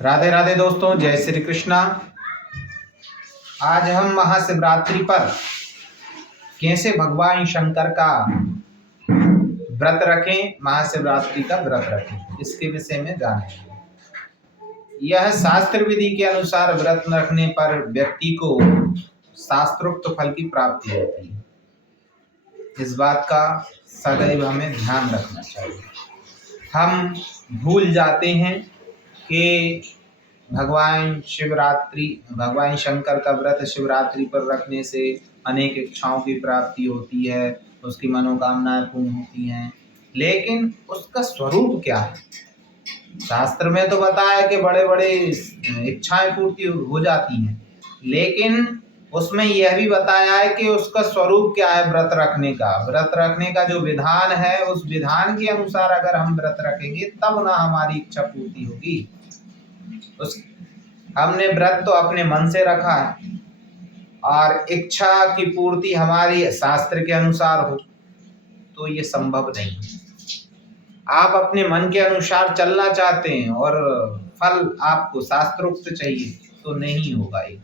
राधे राधे दोस्तों, जय श्री कृष्णा। आज हम महाशिवरात्रि पर कैसे भगवान शंकर का व्रत रखें, महाशिवरात्रि का व्रत रखें, इसके विषय में जानेंगे। यह शास्त्र विधि के अनुसार व्रत रखने पर व्यक्ति को शास्त्रोक्त फल की प्राप्ति होती है। इस बात का सदैव हमें ध्यान रखना चाहिए। हम भूल जाते हैं कि भगवान शंकर का व्रत शिवरात्रि पर रखने से अनेक इच्छाओं की प्राप्ति होती है, उसकी मनोकामनाएं पूर्ण होती हैं। लेकिन उसका स्वरूप क्या है? शास्त्र में तो बताया कि बड़े बड़े इच्छाएं पूर्ति हो जाती हैं, लेकिन उसमें यह भी बताया है कि उसका स्वरूप क्या है। व्रत रखने का जो विधान है, उस विधान के अनुसार अगर हम व्रत रखेंगे तब ना हमारी इच्छा पूर्ति होगी। हमने व्रत तो अपने मन से रखा है और इच्छा की पूर्ति हमारी शास्त्र के अनुसार हो, तो ये संभव नहीं है। आप अपने मन के अनुसार चलना चाहते हैं और फल आपको शास्त्रोक्त चाहिए, तो नहीं होगा। ये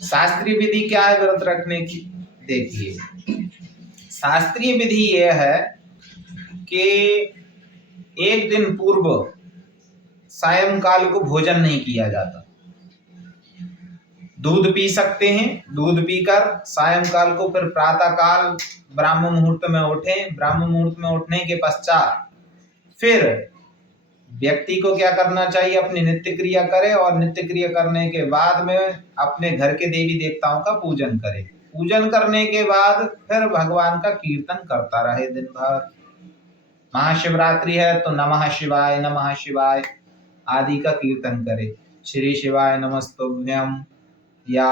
शास्त्रीय विधि क्या है व्रत रखने की? देखिए, शास्त्रीय विधि यह है कि एक दिन पूर्व सायंकाल को भोजन नहीं किया जाता। दूध पी सकते हैं, दूध पीकर सायंकाल को फिर प्रातः काल ब्राह्म मुहूर्त में उठें। ब्राह्म मुहूर्त में उठने के पश्चात फिर व्यक्ति को क्या करना चाहिए? अपनी नित्य क्रिया करे और नित्य क्रिया करने के बाद में अपने घर के देवी देवताओं का पूजन करे। पूजन करने के बाद फिर भगवान का कीर्तन करता रहे दिन भर। महाशिवरात्रि है तो नमः शिवाय आदि का कीर्तन करे। श्री शिवाय नमस्तुभ्यम या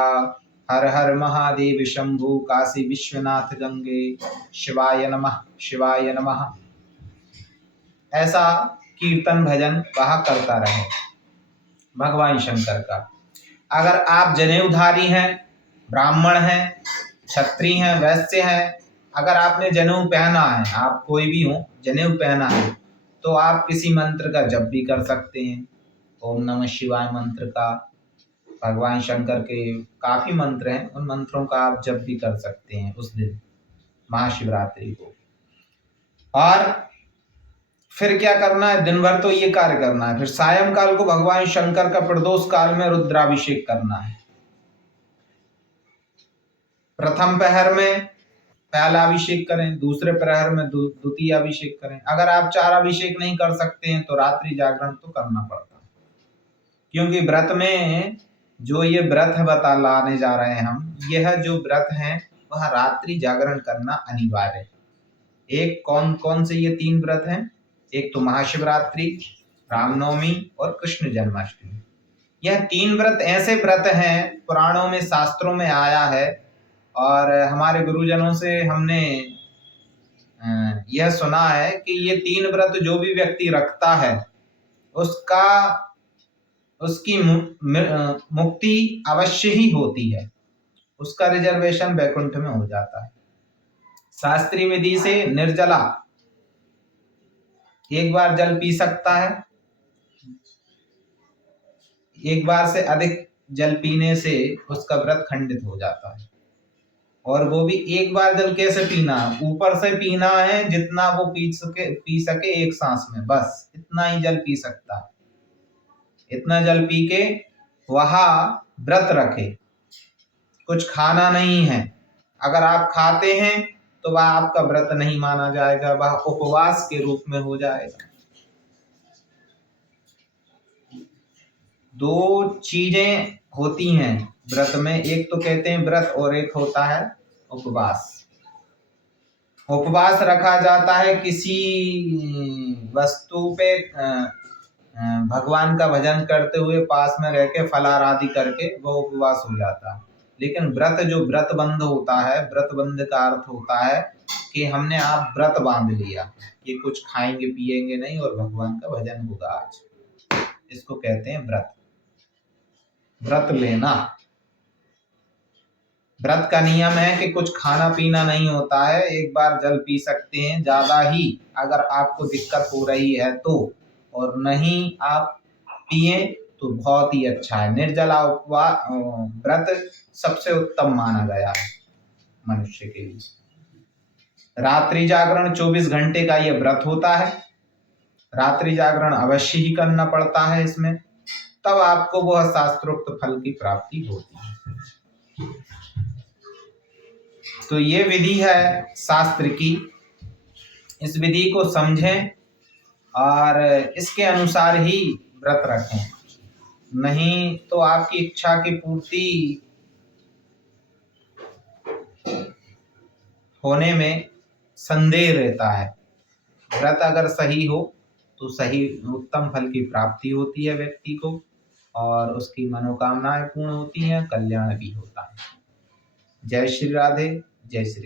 हर हर महादेव शंभु काशी विश्वनाथ गंगे शिवाय नमः, ऐसा कीर्तन भजन वह करता रहे भगवान शंकर का। अगर आप जनेऊधारी हैं, ब्राह्मण हैं, क्षत्रिय हैं, वैश्य हैं, अगर आपने जनेऊ पहना है, आप कोई भी हो, जनेऊ पहना है, तो आप किसी मंत्र का जप भी कर सकते हैं। ओम नमः शिवाय मंत्र का, भगवान शंकर के काफी मंत्र हैं, उन मंत्रों का आप जप भी कर सकते हैं उस दिन महाशिवरात्रि को। और फिर क्या करना है? दिन भर तो ये कार्य करना है। फिर सायंकाल को भगवान शंकर का प्रदोष काल में रुद्राभिषेक करना है। प्रथम प्रहर में पहला अभिषेक करें, दूसरे प्रहर में द्वितीय अभिषेक करें। अगर आप 4 अभिषेक नहीं कर सकते हैं तो रात्रि जागरण तो करना पड़ता है, क्योंकि व्रत में जो ये व्रत लाने जा रहे हैं हम, यह जो व्रत है वह रात्रि जागरण करना अनिवार्य है। एक कौन कौन से ये 3 व्रत हैं? एक तो महाशिवरात्रि, रामनवमी और कृष्ण जन्माष्टमी। यह 3 व्रत ऐसे व्रत हैं, पुराणों में शास्त्रों में आया है और हमारे गुरुजनों से हमने यह सुना है कि ये 3 व्रत जो भी व्यक्ति रखता है उसकी मुक्ति अवश्य ही होती है, उसका रिजर्वेशन वैकुंठ में हो जाता है। शास्त्रीय विधि से निर्जला एक बार जल पी सकता है। एक बार से अधिक जल पीने से उसका व्रत खंडित हो जाता है। और वो भी एक बार जल कैसे पीना है? ऊपर से पीना है, जितना वो पी सके एक सांस में, बस इतना ही जल पी सकता है। इतना जल पी के वहां व्रत रखे, कुछ खाना नहीं है। अगर आप खाते हैं तो वह आपका व्रत नहीं माना जाएगा, वह उपवास के रूप में हो जाएगा। 2 चीजें होती हैं व्रत में, एक तो कहते हैं व्रत और एक होता है उपवास। उपवास रखा जाता है किसी वस्तु पे भगवान का भजन करते हुए पास में रह के फलाहार आदि करके वो उपवास हो जाता है। लेकिन व्रत जो व्रतबंध होता है, व्रतबंध का अर्थ होता है कि हमने आप व्रत बांध लिया कि कुछ खाएंगे पिएंगे नहीं और भगवान का भजन होगा आज, इसको कहते हैं व्रत। व्रत लेना, व्रत का नियम है कि कुछ खाना पीना नहीं होता है। एक बार जल पी सकते हैं, ज्यादा ही अगर आपको दिक्कत हो रही है तो, और नहीं आप पिए तो बहुत ही अच्छा है। निर्जला उपवास व्रत सबसे उत्तम माना गया है मनुष्य के लिए। रात्रि जागरण 24 घंटे का ये व्रत होता है। रात्रि जागरण अवश्य ही करना पड़ता है इसमें, तब आपको वह शास्त्रोक्त फल की प्राप्ति होती है। तो ये विधि है शास्त्र की, इस विधि को समझें और इसके अनुसार ही व्रत रखें, नहीं तो आपकी इच्छा की पूर्ति होने में संदेह रहता है। व्रत अगर सही हो तो सही उत्तम फल की प्राप्ति होती है व्यक्ति को, और उसकी मनोकामनाएं पूर्ण होती हैं, कल्याण भी होता है। जय श्री राधे, जय श्री